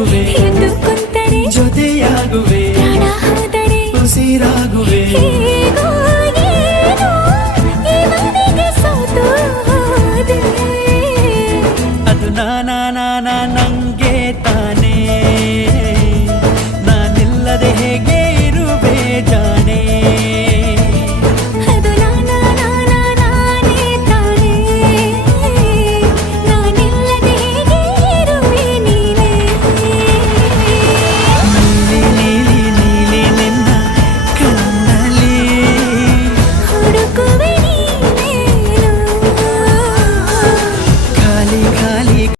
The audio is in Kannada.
ಆಗುವೆ ಎಂದು ಕುಂತರೆ ಜೊತೆಯಾಗುವೆ ಪ್ರಾಣ ಹೋದರೆ ಉಸಿರಾಗುವೆ ಹೇಗೋ ಏನೋ ಈ ಮನೆಗೆ ಸೋತು ಹೋದೆ. ಅದು ನಾನಾ ನಂಗೆ